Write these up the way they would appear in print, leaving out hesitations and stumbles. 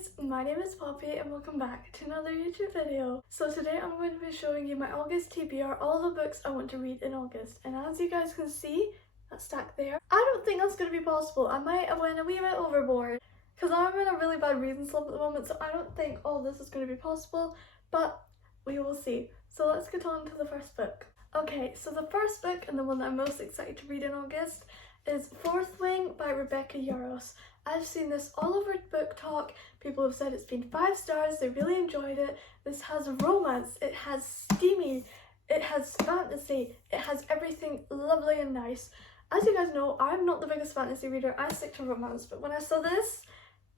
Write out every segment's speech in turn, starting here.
guys, my name is Poppy and welcome back to another YouTube video. So today I'm going to be showing you my August TBR, all the books I want to read in August. And as you guys can see, that stack there, I don't think that's going to be possible. I might have went a wee bit overboard because I'm in a really bad reading slump at the moment, so I don't think all this is going to be possible, but we will see. So let's get on to the first book. Okay, so the first book and the one that I'm most excited to read in August is Fourth Wing by Rebecca Yarros. I've seen this all over Book Talk. People have said it's been 5 stars, they really enjoyed it. This has romance, it has steamy, it has fantasy, it has everything lovely and nice. As you guys know, I'm not the biggest fantasy reader, I stick to romance, but when I saw this,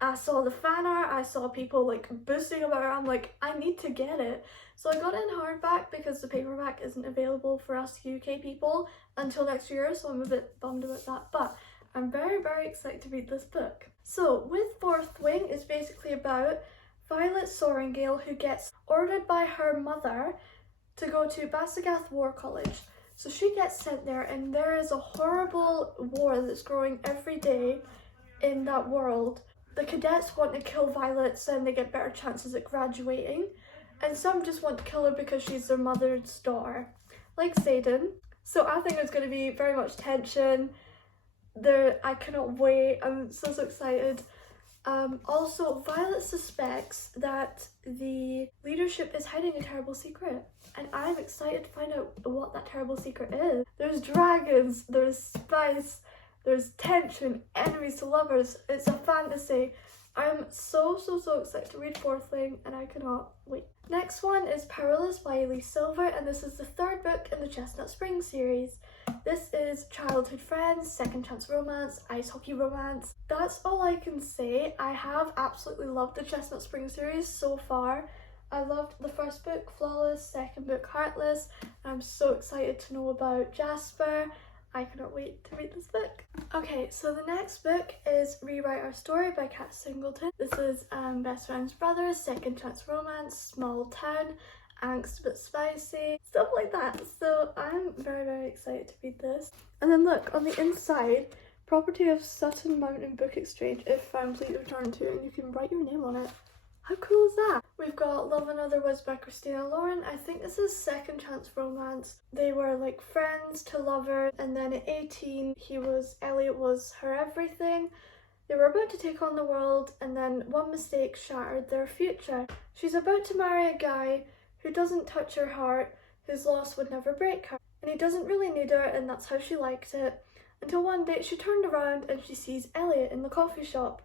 I saw the fan art, I saw people like boosting about it, I'm like, I need to get it. So I got it in hardback because the paperback isn't available for us UK people until next year, so I'm a bit bummed about that, but I'm very excited to read this book. So with Fourth Wing, it's basically about Violet Sorrengail, who gets ordered by her mother to go to Basagath War College. So she gets sent there, and there is a horrible war that's growing every day in that world. The cadets want to kill Violet so then they get better chances at graduating, and some just want to kill her because she's their mother's daughter, like Satan. So I think it's going to be very much tension. I cannot wait, I'm so excited. Also, Violet suspects that the leadership is hiding a terrible secret, and I'm excited to find out what that terrible secret is. There's dragons, there's spice, there's tension, enemies to lovers, it's a fantasy. I'm so excited to read Fourth Wing and I cannot wait. Next one is Perilous by Elise Silver, and this is the 3rd book in the Chestnut Springs series. This is childhood friends, second chance romance, ice hockey romance. That's all I can say. I have absolutely loved the Chestnut Springs series so far. I loved the first book, Flawless, second book, Heartless. I'm so excited to know about Jasper. I cannot wait to read this book. Okay, so the next book is Rewrite Our Story by Kat Singleton. This is Best Friends Brothers, second chance romance, small town, angst but spicy, stuff like that. So I'm very excited to read this. And then look, on the inside, property of Sutton Mountain Book Exchange if found, please return to, and you can write your name on it. How cool is that? We've got Love and Other Words by Christina Lauren. I think this is second chance romance. They were like friends to lover, and then at 18 Elliot was her everything. They were about to take on the world, and then one mistake shattered their future. She's about to marry a guy who doesn't touch her heart, whose loss would never break her. And he doesn't really need her, and that's how she liked it. Until one day she turned around and she sees Elliot in the coffee shop.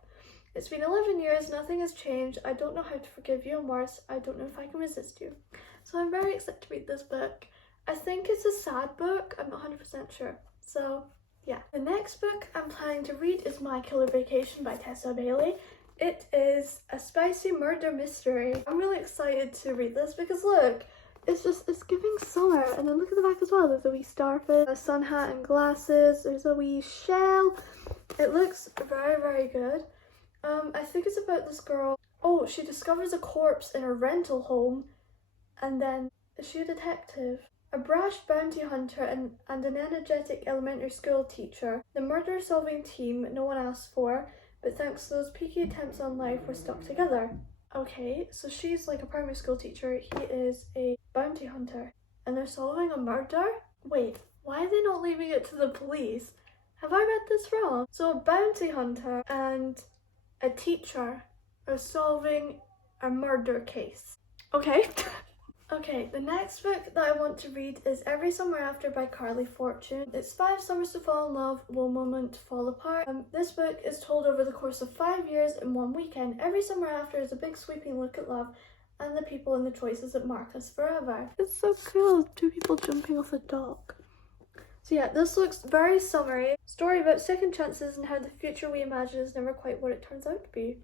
It's been 11 years, nothing has changed. I don't know how to forgive you, and worse, I don't know if I can resist you. So I'm very excited to read this book. I think it's a sad book, I'm not 100% sure. So yeah. The next book I'm planning to read is My Killer Vacation by Tessa Bailey. It is a spicy murder mystery. I'm really excited to read this because look, it's giving summer. And then look at the back as well, there's a wee starfish, a sun hat and glasses, there's a wee shell. It looks very good. I think it's about this girl. Oh, she discovers a corpse in a rental home, and then is she a detective? A brash bounty hunter and an energetic elementary school teacher. The murder-solving team no one asked for, but thanks to those peaky attempts on life, were stuck together. Okay, so she's like a primary school teacher, he is a bounty hunter, and they're solving a murder? Wait, why are they not leaving it to the police? Have I read this wrong? So a bounty hunter and a teacher are solving a murder case. Okay. Okay, the next book that I want to read is Every Summer After by Carly Fortune. It's 5 summers to fall in love, 1 moment to fall apart. This book is told over the course of 5 years in 1 weekend. Every Summer After is a big sweeping look at love and the people and the choices that mark us forever. It's so cool, 2 people jumping off a dock. So yeah, this looks very summery. Story about second chances and how the future we imagine is never quite what it turns out to be.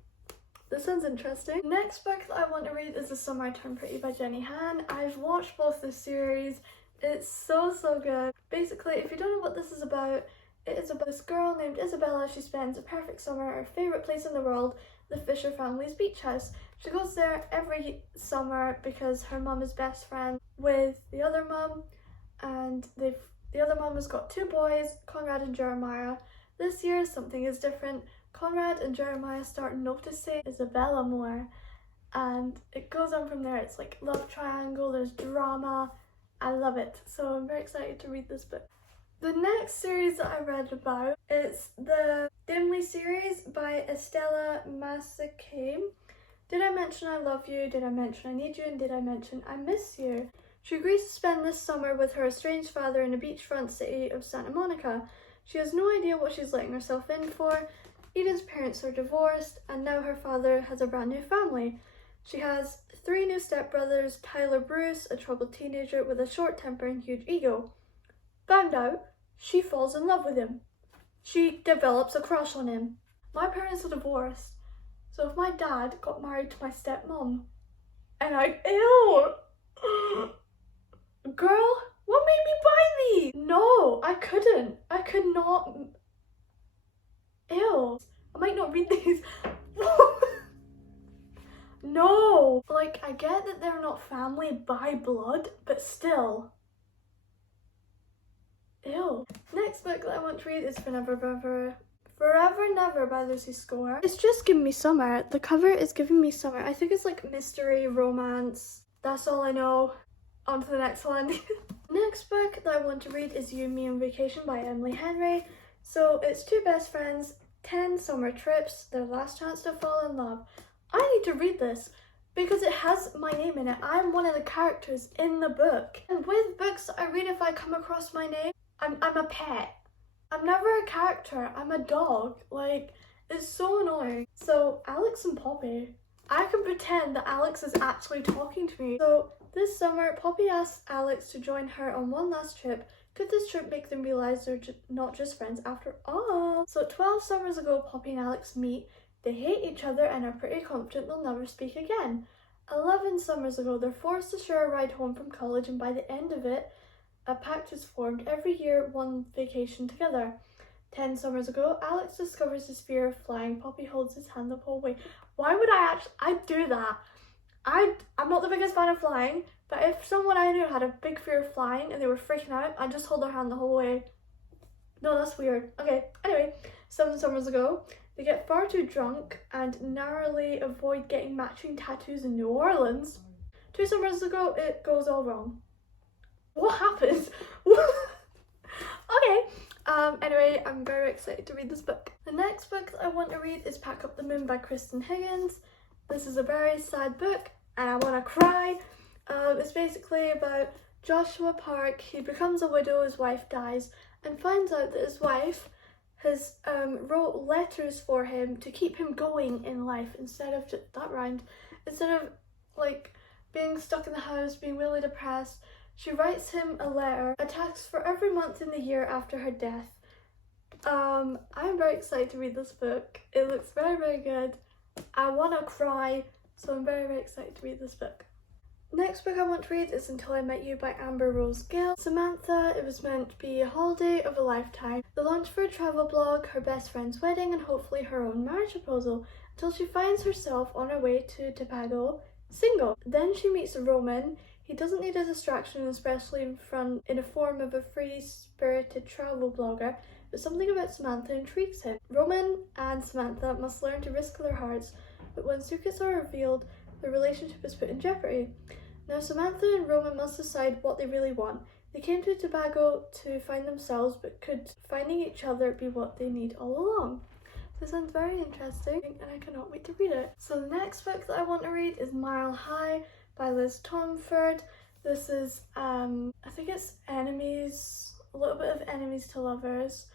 This sounds interesting. Next book that I want to read is The Summer I Turned Pretty by Jenny Han. I've watched both the series. It's so good. Basically, if you don't know what this is about, it is about this girl named Isabella. She spends a perfect summer at her favourite place in the world, the Fisher family's beach house. She goes there every summer because her mum is best friend with the other mum, and the other mum has got 2 boys, Conrad and Jeremiah. This year something is different. Conrad and Jeremiah start noticing Isabella more, and it goes on from there. It's like love triangle, there's drama. I love it, so I'm very excited to read this book. The next series that I read about is the Dimly series by Estella Masakame. Did I mention I love you? Did I mention I need you? And did I mention I miss you? She agrees to spend this summer with her estranged father in the beachfront city of Santa Monica. She has no idea what she's letting herself in for. Eden's parents are divorced, and now her father has a brand new family. She has 3 new stepbrothers, Tyler Bruce, a troubled teenager with a short temper and huge ego. Found out, she falls in love with him. She develops a crush on him. My parents are divorced, so if my dad got married to my stepmom, and ew! Girl, what made me buy these? No, I couldn't. I could not. Ew. I might not read these. No. Like, I get that they're not family by blood, but still. Ew. Next book that I want to read is Forever Never by Lucy Score. It's just giving me summer. The cover is giving me summer. I think it's like mystery, romance. That's all I know. On to the next one. Next book that I want to read is You, Me, and Vacation by Emily Henry. So it's 2 best friends, 10 summer trips, their last chance to fall in love. I need to read this because it has my name in it. I'm one of the characters in the book. And with books that I read, if I come across my name, I'm a pet. I'm never a character, I'm a dog. Like, it's so annoying. So Alex and Poppy, I can pretend that Alex is actually talking to me. So this summer, Poppy asks Alex to join her on one last trip. Could this trip make them realise they're not just friends after all? So 12 summers ago, Poppy and Alex meet. They hate each other and are pretty confident they'll never speak again. 11 summers ago, they're forced to share a ride home from college, and by the end of it, a pact is formed. Every year, one vacation together. 10 summers ago, Alex discovers his fear of flying. Poppy holds his hand the whole way. Why would I'd do that. I'm not the biggest fan of flying, but if someone I knew had a big fear of flying and they were freaking out, I'd just hold their hand the whole way. No, that's weird. Okay, anyway, 7 summers ago, they get far too drunk and narrowly avoid getting matching tattoos in New Orleans. 2 summers ago, it goes all wrong. What happened? Okay. Anyway, I'm very excited to read this book. The next book that I want to read is Pack Up the Moon by Kristen Higgins. This is a very sad book and I want to cry. It's basically about Joshua Park. He becomes a widow, his wife dies, and finds out that his wife has wrote letters for him to keep him going in life instead of, instead of like being stuck in the house, being really depressed. She writes him a letter, a text for every month in the year after her death. I'm very excited to read this book. It looks very, very good. I want to cry, so I'm very, very excited to read this book. Next book I want to read is Until I Met You by Amber Rose Gill. Samantha, it was meant to be a holiday of a lifetime. The launch for a travel blog, her best friend's wedding, and hopefully her own marriage proposal, until she finds herself on her way to Tobago, single. Then she meets Roman. He doesn't need a distraction, especially in a form of a free-spirited travel blogger, but something about Samantha intrigues him. Roman and Samantha must learn to risk their hearts, but when secrets are revealed, the relationship is put in jeopardy. Now Samantha and Roman must decide what they really want. They came to Tobago to find themselves, but could finding each other be what they need all along? This sounds very interesting and I cannot wait to read it. So the next book that I want to read is Mile High by Liz Tomford. This is, I think it's enemies, a little bit of enemies to lovers.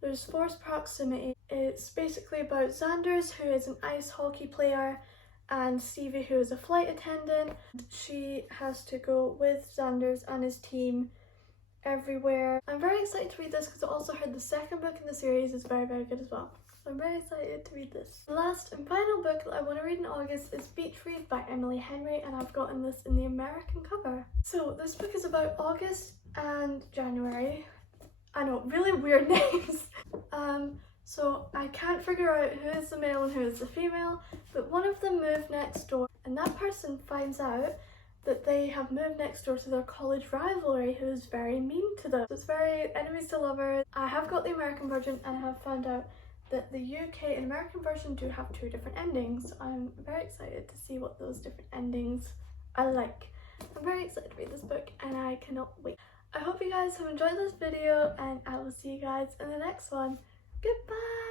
There's forced proximity. It's basically about Xanders, who is an ice hockey player, and Stevie, who is a flight attendant. She has to go with Xanders and his team everywhere. I'm very excited to read this because I also heard the second book in the series is very, very good as well. So I'm very excited to read this. The last and final book that I want to read in August is Beach Read by Emily Henry, and I've gotten this in the American cover. So this book is about August and January. I know, really weird names. So I can't figure out who is the male and who is the female, but one of them moved next door, and that person finds out that they have moved next door to their college rivalry who is very mean to them. So it's very enemies to lovers. I have got the American version and I have found out that the UK and American version do have 2 different endings. So I'm very excited to see what those different endings are like. I'm very excited to read this book and I cannot wait. I hope you guys have enjoyed this video and I will see you guys in the next one. Goodbye!